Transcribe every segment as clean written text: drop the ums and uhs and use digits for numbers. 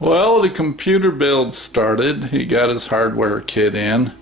Well, the computer build started. He got his hardware kit in.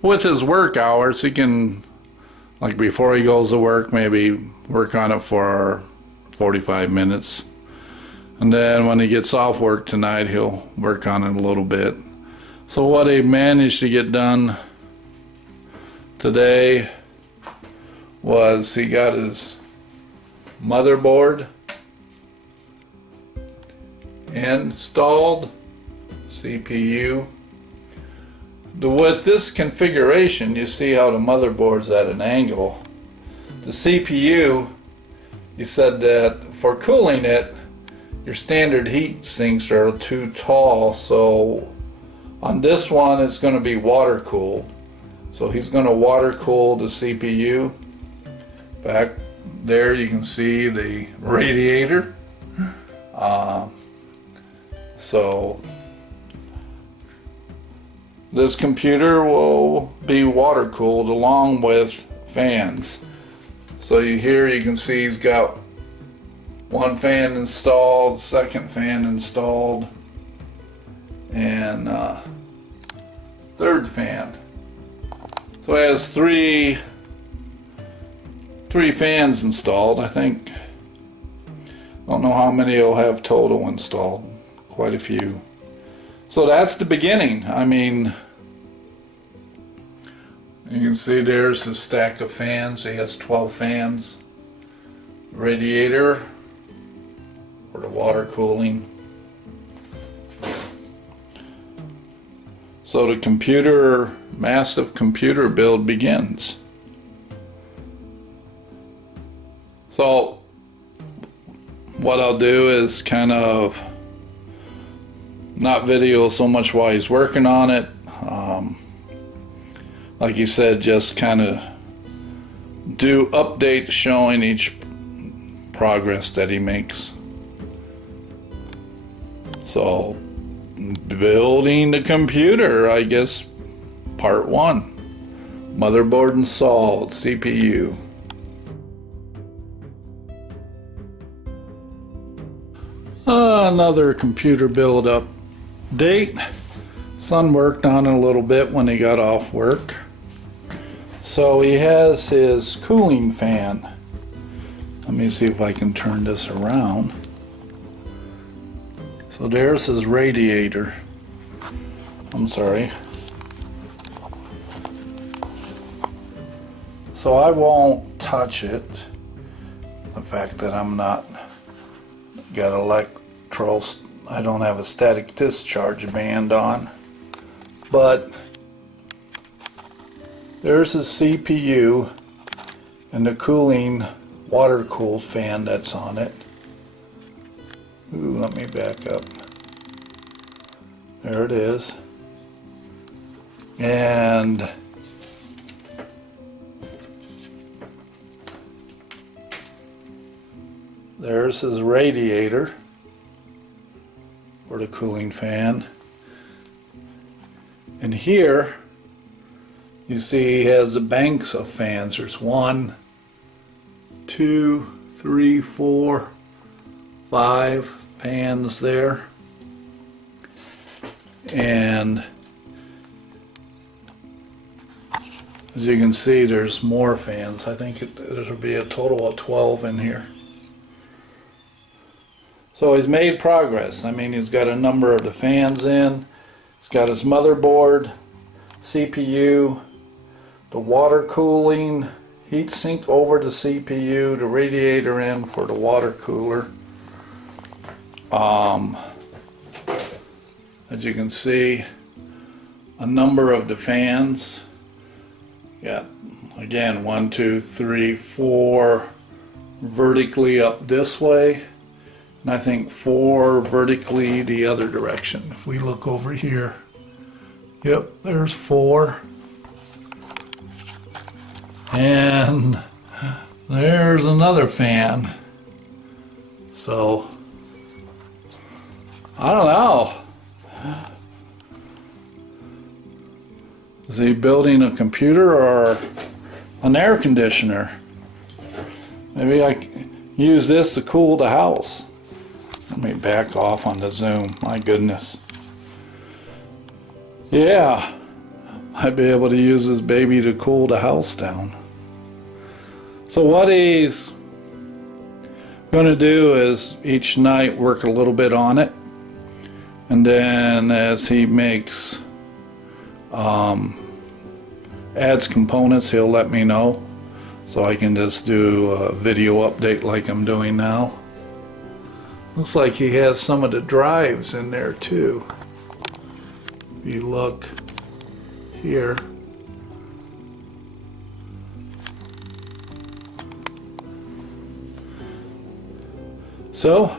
With his work hours, he can, like before he goes to work, maybe work on it for 45 minutes. And then when he gets off work tonight, he'll work on it a little bit. So what he managed to get done today was he got his motherboard installed, CPU. With this configuration, you see how the motherboard's at an angle. The CPU, you said that for cooling it, your standard heat sinks are too tall, so on this one it's going to be water cooled. So he's going to water cool the CPU. Back there you can see the radiator. So this computer will be water cooled along with fans. So you can see he's got one fan installed, second fan installed, and third fan. So it has three fans installed. I think, I don't know how many he'll have total installed. Quite a few. So that's the beginning. I mean, you can see there's a stack of fans. He has 12 fans. Radiator for the water cooling. So the massive computer build begins. So what I'll do is kind of not video so much while he's working on it. Like you said, just kind of do updates showing each progress that he makes. So, building the computer, I guess, part 1. Motherboard installed, CPU. Another computer build update. Son worked on it a little bit when he got off work. So he has his cooling fan. Let me see if I can turn this around. So there's his radiator. I'm sorry. So I won't touch it. The fact that I'm not got I don't have a static discharge band on. But there's his CPU and the cooling water cooled fan that's on it. Ooh, let me back up. There it is. And there's his radiator for the cooling fan. And here you see he has the banks of fans. There's 1, 2, 3, 4, 5 fans there. And as you can see, there's more fans. I think there'll be a total of 12 in here. So he's made progress. I mean, he's got a number of the fans in. He's got his motherboard, CPU, the water cooling, heat sink over the CPU, the radiator in for the water cooler. As you can see, a number of the fans. Yeah, again, 1, 2, 3, 4 vertically up this way. And I think 4 vertically the other direction. If we look over here, yep, there's 4. And there's another fan. So, I don't know. Is he building a computer or an air conditioner? Maybe I can use this to cool the house. Let me back off on the zoom. My goodness. Yeah, I'd be able to use this baby to cool the house down. So what he's going to do is each night work a little bit on it, and then as he makes adds components, he'll let me know, so I can just do a video update like I'm doing now. Looks like he has some of the drives in there too. If you look here. So,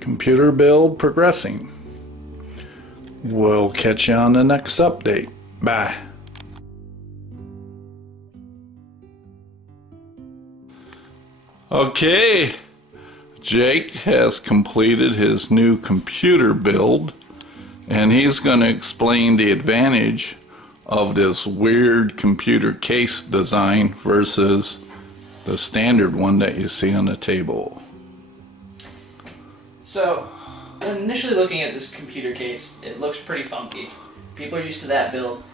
computer build progressing. We'll catch you on the next update. Bye. Okay, Jake has completed his new computer build, and he's going to explain the advantage of this weird computer case design versus the standard one that you see on the table. So, when initially looking at this computer case, it looks pretty funky. People are used to that build,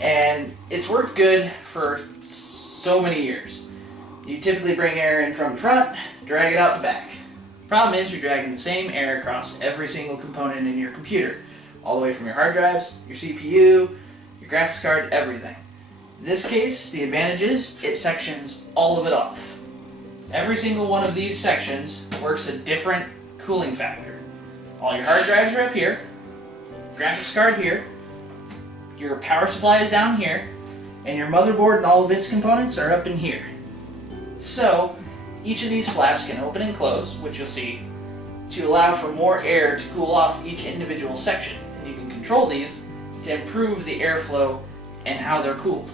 and it's worked good for so many years. You typically bring air in from the front, drag it out the back. Problem is, you're dragging the same air across every single component in your computer, all the way from your hard drives, your CPU, your graphics card, everything. In this case, the advantage is it sections all of it off. Every single one of these sections works a different cooling factor. All your hard drives are up here, graphics card here, your power supply is down here, and your motherboard and all of its components are up in here. So, each of these flaps can open and close, which you'll see, to allow for more air to cool off each individual section. And you can control these to improve the airflow and how they're cooled.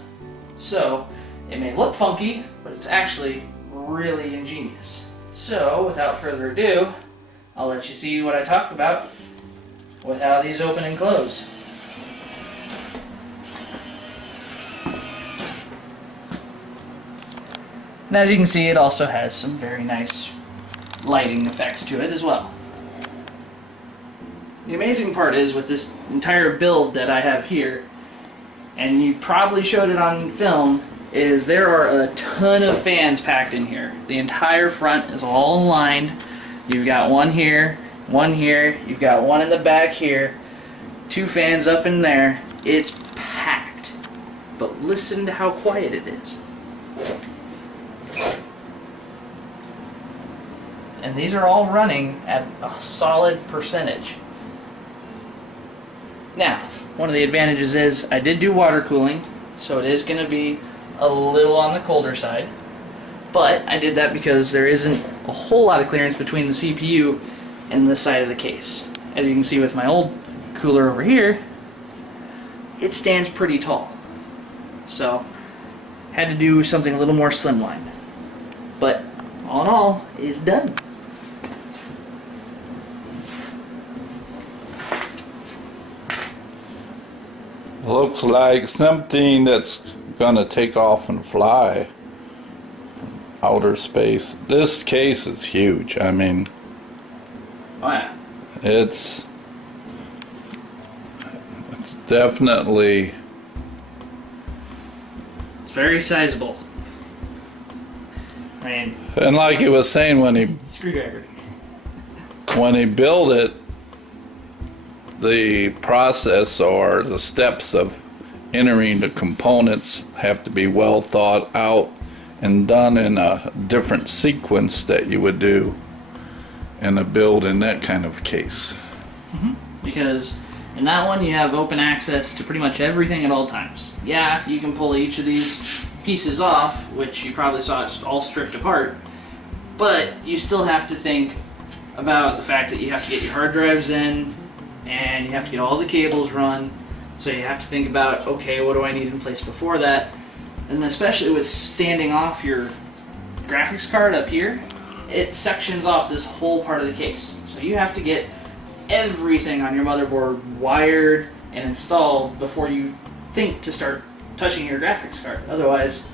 So, it may look funky, but it's actually really ingenious. So, without further ado, I'll let you see what I talked about with how these open and close. And as you can see, it also has some very nice lighting effects to it as well. The amazing part is with this entire build that I have here, and you probably showed it on film, is there are a ton of fans packed in here. The entire front is all aligned. You've got one here, you've got one in the back here, 2 fans up in there. It's packed. But listen to how quiet it is. And these are all running at a solid percentage. Now, one of the advantages is I did do water cooling, so it is going to be a little on the colder side. But I did that because there isn't a whole lot of clearance between the CPU and this side of the case. As you can see with my old cooler over here, it stands pretty tall. So, had to do something a little more slimline. But all in all, it's done. Looks like something that's gonna take off and fly. Outer space. This case is huge. I mean, Oh yeah. it's definitely, It's very sizable. I mean, and like he was saying when he screwdriver. built it, the process or the steps of entering the components have to be well thought out and done in a different sequence that you would do in a build in that kind of case. Because in that one you have open access to pretty much everything at all times. Yeah, you can pull each of these pieces off, which you probably saw it all stripped apart, but you still have to think about the fact that you have to get your hard drives in, and you have to get all the cables run, so you have to think about, okay, what do I need in place before that? And especially with standing off your graphics card up here, it sections off this whole part of the case. So you have to get everything on your motherboard wired and installed before you think to start touching your graphics card. Otherwise,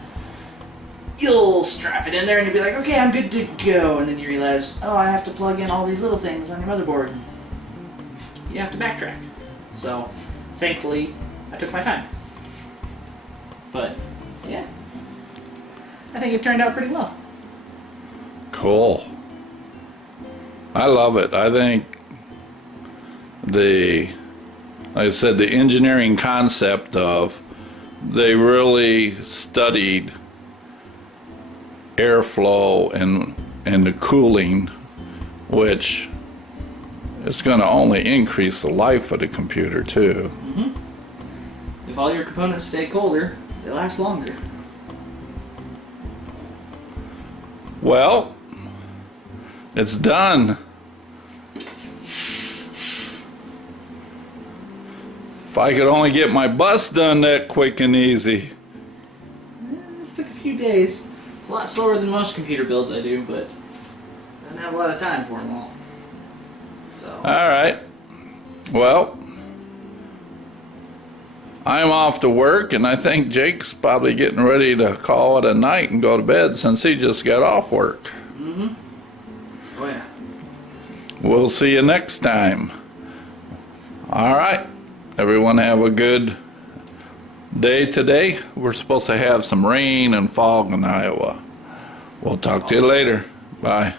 you'll strap it in there and you'll be like, okay, I'm good to go. And then you realize, oh, I have to plug in all these little things on your motherboard. You have to backtrack. So, thankfully, I took my time. But, yeah. I think it turned out pretty well. Cool. I love it. I think like I said, the engineering concept of they really studied airflow and the cooling, which is going to only increase the life of the computer too. Mm-hmm. If all your components stay colder, they last longer. Well, it's done. If I could only get my bus done that quick and easy. This took a few days. It's a lot slower than most computer builds I do, but I didn't have a lot of time for them all. So. Alright. Well, I'm off to work, and I think Jake's probably getting ready to call it a night and go to bed since he just got off work. Mm-hmm. Oh yeah. We'll see you next time. Alright. Everyone have a good day today. We're supposed to have some rain and fog in Iowa. We'll talk to you later. Bye.